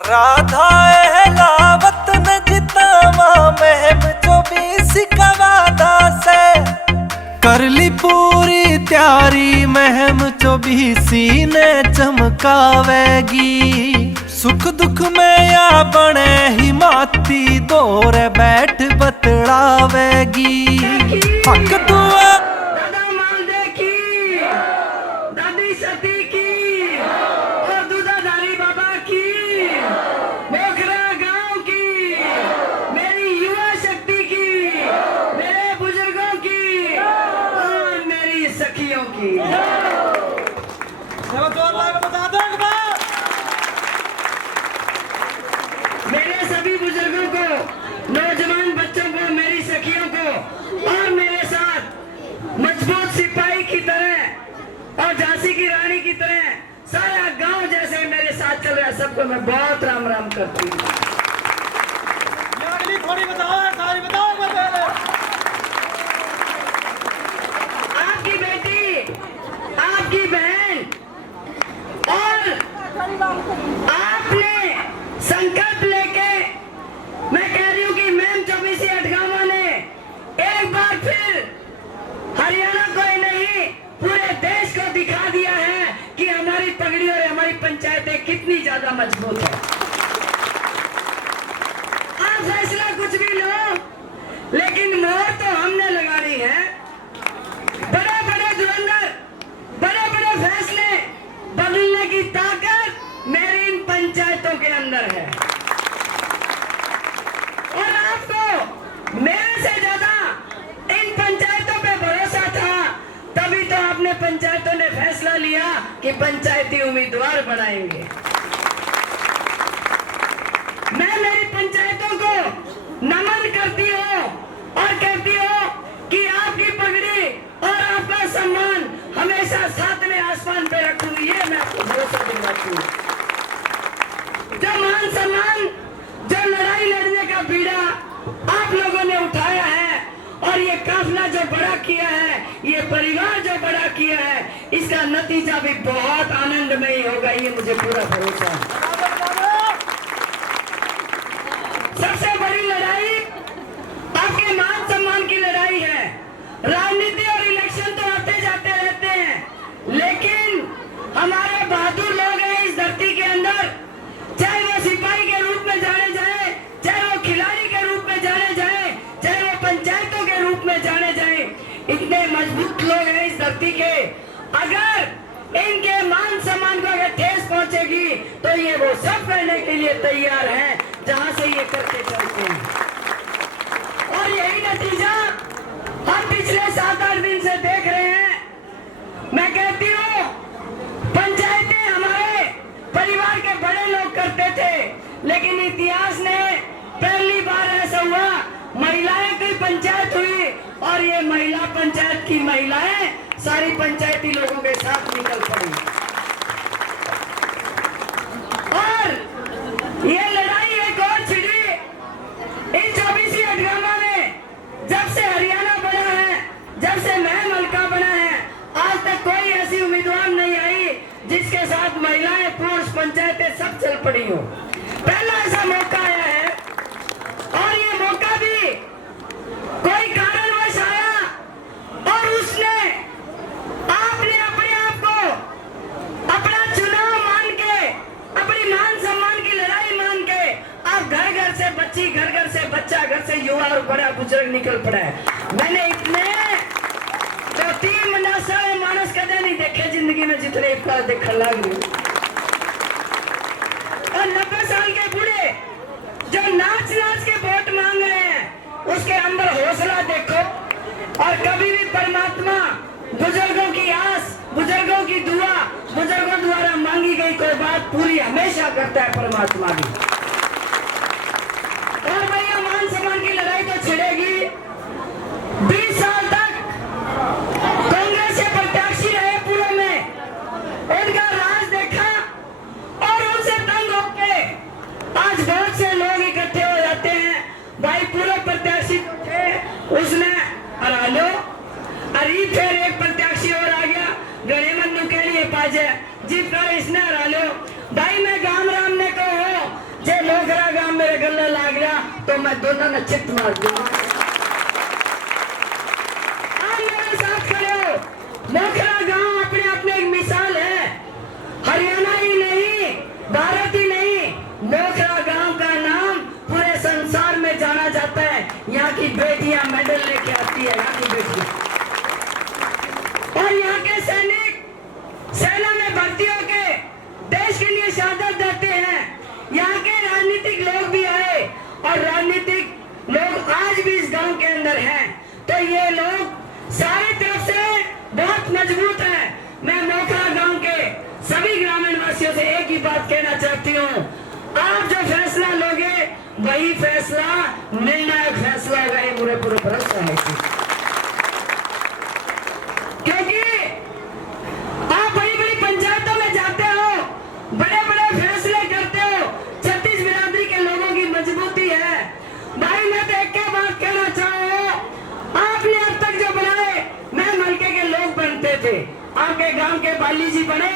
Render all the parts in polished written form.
राधा एहलावत न जितावा महम 24 का वादा से कर ली पूरी तैयारी महम 24 ने चमकावेगी। सुख दुख में या बने हिमाती दौर बैठ बतलावेगी। हक दुआ मेरे सभी बुजुर्गों को, नौजवान बच्चों को, मेरी सखियों को और मेरे साथ मजबूत सिपाही की तरह और झांसी की रानी की तरह सारा गांव जैसे मेरे साथ चल रहा है, सबको मैं बहुत राम राम करती हूँ। आपकी बेटी, आपकी बहन और आपने संकल्प लेके मैं कह रही हूँ कि मैम 24 अटगामा ने एक बार फिर हरियाणा को ही नहीं पूरे देश को दिखा दिया है कि हमारी पगड़ी और हमारी पंचायतें कितनी ज्यादा मजबूत है। आप फैसला कुछ भी लो, लेकिन मोहर तो हमने लगानी है। बड़े बड़े धुरंधर, बड़े बड़े फैसले बदलने की ताकत मेरी इन पंचायतों के अंदर है। और आपको मेरे से ज्यादा इन पंचायतों पे भरोसा था, तभी तो आपने पंचायतों ने फैसला लिया कि पंचायती उम्मीदवार बनाएंगे। मैं मेरी पंचायतों को नमन करती हूँ और कहती हूँ कि आपकी पगड़ी और आपका सम्मान हमेशा साथ में आसमान पे रखूंगी, ये मैं आपको भरोसा दिलाती हूँ। जो मान सम्मान, जो लड़ाई लड़ने का बीड़ा आप लोगों ने उठाया है और ये काफिला जो बड़ा किया है, ये परिवार जो बड़ा किया है, इसका नतीजा भी बहुत आनंदमयी होगा, ये मुझे पूरा भरोसा है। सबसे बड़ी लड़ाई आपके मान सम्मान की लड़ाई है। राजनीति और इलेक्शन तो आते जाते रहते हैं, लेकिन हमारे बहादुर लोग हैं इस धरती के अंदर, चाहे वो सिपाही के रूप में जाने जाए, चाहे वो खिलाड़ी के रूप में जाने जाए, चाहे वो पंचायतों के रूप में जाने जाए, इतने मजबूत लोग हैं इस धरती के। अगर इनके मान सम्मान को अगर ठेस पहुंचेगी तो ये वो सब करने के लिए तैयार हैं जहां से ये करके चलते हैं। और यही नतीजा हम पिछले 7-8 दिन से देख रहे हैं। मैं कहती हूँ पंचायतें हमारे परिवार के बड़े लोग करते थे, लेकिन इतिहास ने पहली बार ऐसा हुआ महिलाएं की पंचायत हुई और ये महिला पंचायत की महिलाएं सारी पंचायती लोगों के साथ निकल पड़ी और ये लड़ाई एक और छिड़ी इन 24 अटगामा में। जब से हरियाणा बना है, जब से महम हल्का बना है, आज तक कोई ऐसी उम्मीदवार नहीं आई जिसके साथ महिलाएं, पुरुष, पंचायतें सब चल पड़ी हो। पहला ऐसा मौका आया है और ये मौका भी कोई कारणवश आया और उसने आपने अपने आप को अपना चुनाव मान के, अपनी मान सम्मान की लड़ाई मान के आप घर घर से बच्ची, घर घर से बच्चा, घर से युवा और बड़ा बुजुर्ग निकल पड़ा है। मैंने इतने तो 3 मानस कदे नहीं देखे जिंदगी में जितने एक बार देखने लग रही। और 90 साल के बूढ़े जो नाच नाच के वोट मांग रहे हैं, उसके अंदर हौसला देखो। और कभी भी परमात्मा बुजुर्गों की आस, बुजुर्गों की दुआ, बुजुर्गों द्वारा मांगी गई कोई बात पूरी हमेशा करता है परमात्मा भी। और भैया मान सम्मान की लड़ाई तो छिड़ेगी। 20 साल तक कांग्रेस के प्रत्याशी रहे पूर्व में, उनका राज देखा और उनसे तंग होके आज बहुत से लोग इकट्ठे हो जाते हैं। भाई पूर्व प्रत्याशी थे, उसने हरा लो, अरे फिर एक प्रत्याशी और आ गया, गणे मनु के लिए पाजे जीत कर इसने हरा लो। भाई मैं गाम राम ने कहो तो मैं दोनों ने चित मार दूंगा। आप मेरे साथ खड़े हो। मोखरा गांव अपने आप में एक मिसाल है। हरियाणा ही नहीं, भारत ही नहीं, मोखरा गांव का नाम पूरे संसार में जाना जाता है। यहाँ की बेटियां मेडल लेके आती है, यहाँ की बेटियां। और यहाँ के सैनिक सेना में भर्ती होके देश के लिए शहादत देते हैं। यहाँ के राजनीतिक लोग भी आए और राजनीतिक लोग आज भी इस गांव के अंदर हैं। तो ये लोग सारी तरफ से बहुत मजबूत हैं। मैं मोखरा गांव के सभी ग्रामीण वासियों से एक ही बात कहना चाहती हूँ, आप जो फैसला लोगे वही फैसला निर्णायक फैसला होगा, ये मुझे पूरा भरोसा है। क्योंकि आप बड़ी बड़ी पंचायतों में जाते हो, बड़े बड़े फैसले करते हो, छत्तीस बिरादरी के लोगों की मजबूती है। भाई मैं तो एक बात कहना चाहूँ, आपने अब तक जो बनाए मैं मलके के लोग बनते थे। आपके गांव के बाली जी बने,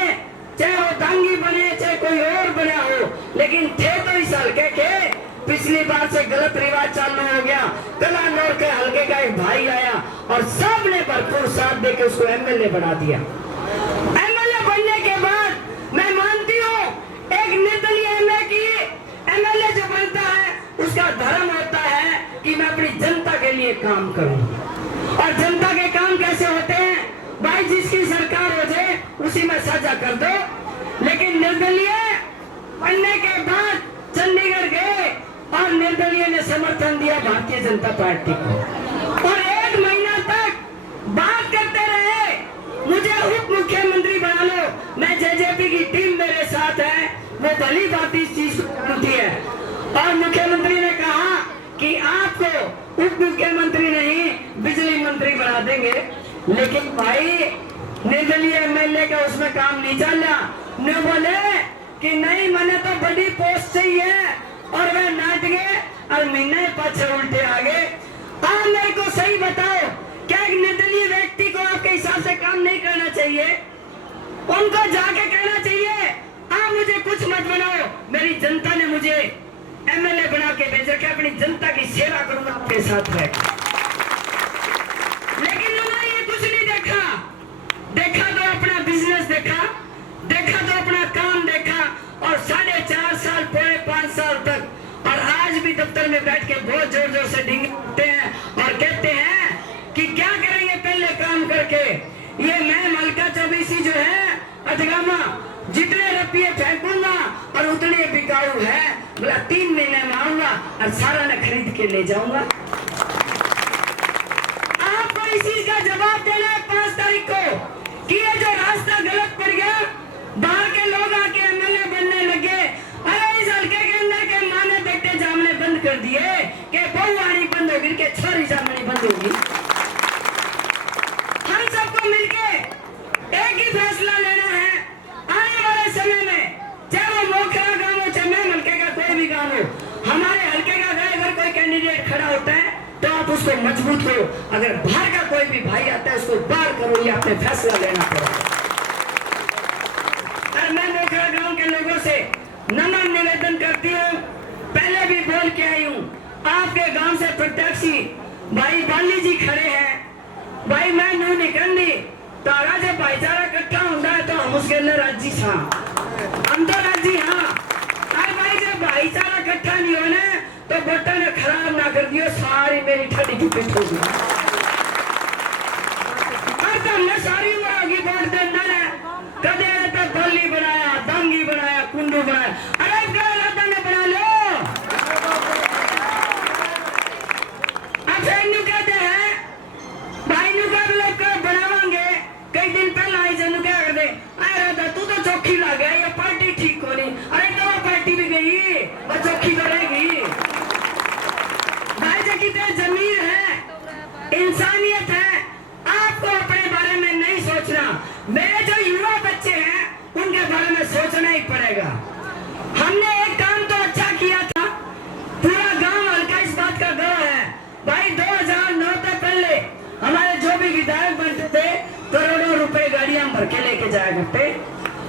चाहे वो दांगी बने, चाहे कोई और बना हो, लेकिन थे तो इस हल्के के। पिछली बार से गलत रिवाज चालू हो गया। कलानौर के हल्के का एक भाई आया और सबने भरपूर साथ देके उसको एमएलए बना दिया। एमएलए बनने के बाद मैं मानती हूँ एक निर्दलीय एमएलए जो बनता है उसका धर्म होता है कि मैं अपनी जनता के लिए काम करूं। और जनता के काम कैसे होते हैं भाई, जिसकी सरकार हो जाए उसी में साझा कर दो। लेकिन निर्दलीय बनने के बाद चंडीगढ़ गए और निर्दलीय ने समर्थन दिया भारतीय जनता पार्टी को और एक महीना तक बात करते रहे, मुझे उप मुख्यमंत्री बना लो। मैं जेजेपी की टीम मेरे साथ है, वो भली बात इस चीज होती है। और मुख्यमंत्री ने कहा कि आपको उप मुख्यमंत्री नहीं बिजली मंत्री बना देंगे। लेकिन भाई निर्दलीय एमएलए का उसमें काम नहीं चला। ने बोले कि नहीं मैंने तो बड़ी पोस्ट चाहिए और वे नाट गए और महीने पाछे उल्टे आ गए। आप मेरे को सही बताओ, क्या एक निर्दलीय व्यक्ति को आपके हिसाब से काम नहीं करना चाहिए? उनको जाके कहना चाहिए आप मुझे कुछ मत बनाओ, मेरी जनता ने मुझे एमएलए बना के भेजा कि अपनी जनता की सेवा करूंगा आपके साथ रह। लेकिन उन्होंने ये कुछ नहीं देखा। देखा तो अपना बिजनेस देखा, देखा तो अपना काम देखा और 4.5 साल पूरे 5 साल तक और आज भी दफ्तर में बैठ के बहुत जोर जोर से डिंगते हैं और कहते हैं कि क्या करेंगे पहले काम करके। ये मैं मलका चौबीसी जो है अठगामा जितने रुपये फेंकूंगा और उतने बिकाऊ है, बोला 3 महीने में आऊंगा और सारा ने खरीद के ले जाऊंगा। आपको इस चीज का जवाब देना है 5 तारीख को कि ये जो रास्ता गलत पड़ गया, बाहर के लोग आके एमएलए बनने लगे। अरे इस हल्के के अंदर के माने बेटे जामने बंद कर दिए कि बहुवाणी बंद होगी, के छोरी जामनी बंद होगी। हम सबको मिलके एक ही फैसला लेना है आने वाले समय में, चाहे वो मोखरा गांव हो चाहे मैं हल्के का कोई भी गांव हो, हमारे हल्के का अगर कोई कैंडिडेट खड़ा होता है तो आप उसको मजबूत करो। अगर बाहर का कोई भी भाई आता है उसको बाहर करो, ये आपने फैसला लेना पड़ेगा। और मैं मोखरा गांव के लोगों से नम्र निवेदन करती हूँ, पहले भी बोल के आई हूँ, आपके गांव से प्रत्याशी भाई बाली जी खड़े हैं। भाई मैं नू निकलनी तारा जब भाईचारा इकट्ठा होता है तो हम उसके अंदर राजी था, हम तो राजी हाँ। अरे भाई जब भाईचारा इकट्ठा नहीं होने तो बटन ने खराब ना कर दियो, सारी मेरी ठंडी की पिट होगी। तो हमने सारी उम्र आगे वोट देना है, कदे तो बल्ली बनाया, दांगी बनाया, कुंडू बनाया। अरे राधा ने बना लो। अब इन कहते हैं भाई नु का लोग बनावांगे, कई दिन पहले आई जन क्या कर दे, अरे राधा तू तो चौकी लग गया, ये पार्टी ठीक हो नहीं। अरे तो पार्टी भी गई वो चौकी करेगी। भाई जो कितने जमीर है, इंसानियत है, आपको अपने बारे में नहीं सोचना। मेरे जो युवा बच्चे हैं उनके बारे में सोचना ही पड़ेगा। हमने एक काम तो अच्छा किया था, पूरा गांव हल्का इस बात का गवाह है। भाई 2009 तक पहले हमारे जो भी विधायक बनते थे करोड़ों रुपए गाड़ियां भर के लेके जाया करते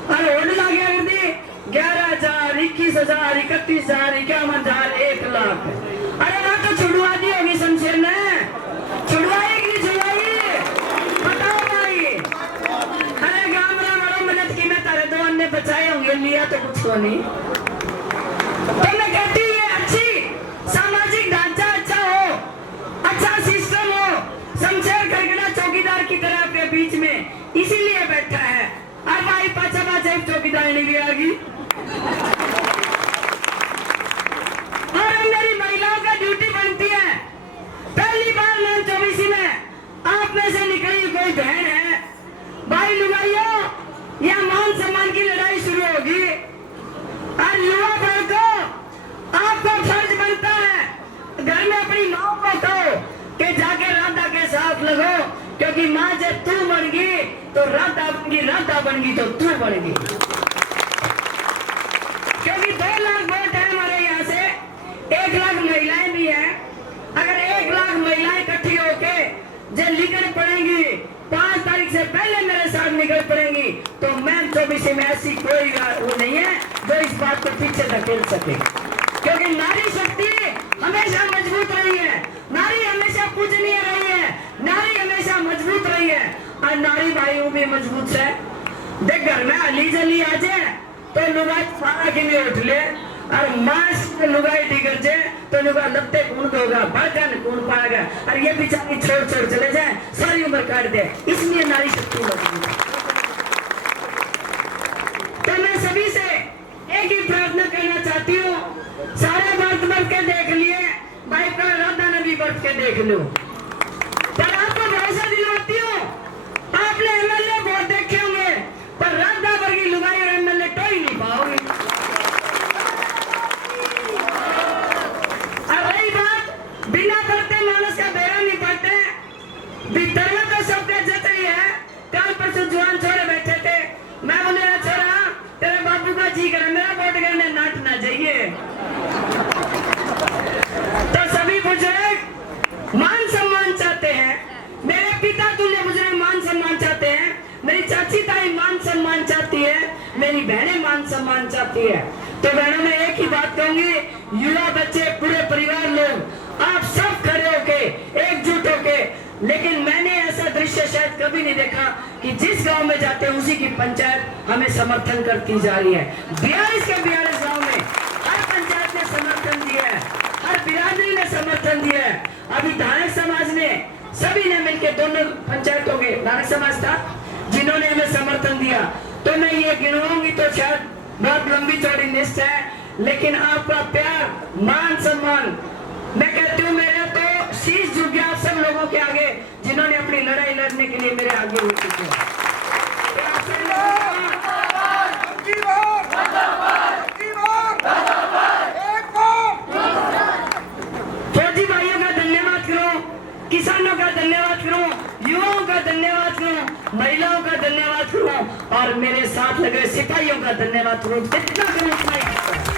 और वोट ला गया करती 11,000, 21,000, 31,000, 51,000, 1 लाख। अरे आप तो छुड़वा दी होगी शमशेर ने, छुड़वाई कि नहीं छुड़वाई, बताओ भाई। अरे गामरा बड़ो मेहनत की, मैं तारे दो अन्य बचाए होंगे, लिया तो कुछ को नहीं। तो मैं कहती हूँ ये अच्छी सामाजिक ढांचा अच्छा हो, अच्छा सिस्टम हो। शमशेर खड़गड़ा चौकीदार की तरह आपके बीच में इसीलिए बैठा है। अब भाई पाचा पाचा चौकीदार नहीं भी आ गई। और मेरी महिलाओं का ड्यूटी बनती है, पहली बार मैं 24 में आप में से निकली कोई बहन है भाई लुगाइयों, यह मान सम्मान की लड़ाई शुरू होगी। और युवा वर्ग को आपका फर्ज बनता है घर में अपनी माँ को कहो कि जाके राधा के साथ लगो, क्योंकि माँ जब तू बन गई तो राधा बन गई, राधा बन गई तो तू बन गई। क्योंकि 2 लाख वोट है हमारे यहाँ से, 1 लाख महिलाएं भी हैं। अगर 1 लाख महिलाएं इकट्ठी होके जो निकल पड़ेंगी 5 तारीख से पहले मेरे साथ निकल पड़ेंगी, तो मैम 24 में ऐसी कोई वो नहीं है जो इस बात को पीछे धकेल सके। क्योंकि नारी शक्ति हमेशा मजबूत रही है, नारी हमेशा पूजनीय रही है, नारी हमेशा मजबूत रही है। और नारी भाइयों भी मजबूत है। देख घर में अली जली आ जाए तो लुगाई सारा के लिए उठ ले, और मांस लुगाई डिगर जाए तो लुगा लगते कौन होगा, बर्तन कौन पाएगा, और ये बेचारी छोड़ छोड़ चले जाए, सारी उम्र काट दे। इसलिए नारी शक्ति मजबूत है। तो मैं सभी से एक ही प्रार्थना करना चाहती हूँ, सारे व्रत बढ़ के देख लिए भाई, का राधा ने भी बढ़ के देख लो। पर आपको भरोसा दिलाती हूँ, आपने एमएलए वोट देखे होंगे पर राधा वर्गी लुगाई और एमएलए तो ही नहीं पाओगे। और रही बात बिना पढ़ते मानस का बेड़ा नहीं पड़ते, भीतर में तो सबके जत रही है। कल परसों जवान छोरे बैठे थे, मैं बोले छोरा तेरे बापू का जी करे, मेरा वोट करने नाट ना जाइए। तो सभी बुजुर्ग मान सम्मान चाहते हैं, मेरे पिता तुल्य बुजुर्ग मान सम्मान चाहते हैं, मेरी चाची ताई मान सम्मान चाहती है, मेरी बहनें मान सम्मान चाहती है। तो बहनों में एक ही बात कहूंगी, युवा बच्चे पूरे परिवार लोग आप सब खड़े होके एकजुट होके, लेकिन मैंने ऐसा दृश्य शायद कभी नहीं देखा कि जिस गांव में जाते हैं उसी की पंचायत हमें समर्थन करती जा रही है। 42 के 42 गांव में हर पंचायत ने समर्थन दिया है, हर बिरादरी ने समर्थन दिया है। अभी धारक समाज ने सभी ने मिलकर दोनों पंचायतों के धारक समाज था जिन्होंने हमें समर्थन दिया। तो मैं ये गिनवाऊंगी तो शायद बहुत लंबी चौड़ी लिस्ट है, लेकिन आपका प्यार मान सम्मान, मैं कहती हूँ मेरा तो शीश झुक गया आप सब लोगों के आगे जिन्होंने अपनी लड़ाई लड़ने के लिए मेरे आगे हो चुके हैं। फौजी भाइयों का धन्यवाद करो, किसानों का धन्यवाद करो, युवाओं का धन्यवाद करो, महिलाओं का धन्यवाद करो, और मेरे साथ लगे सिपाहियों का धन्यवाद करो। जितना करो उतना ही।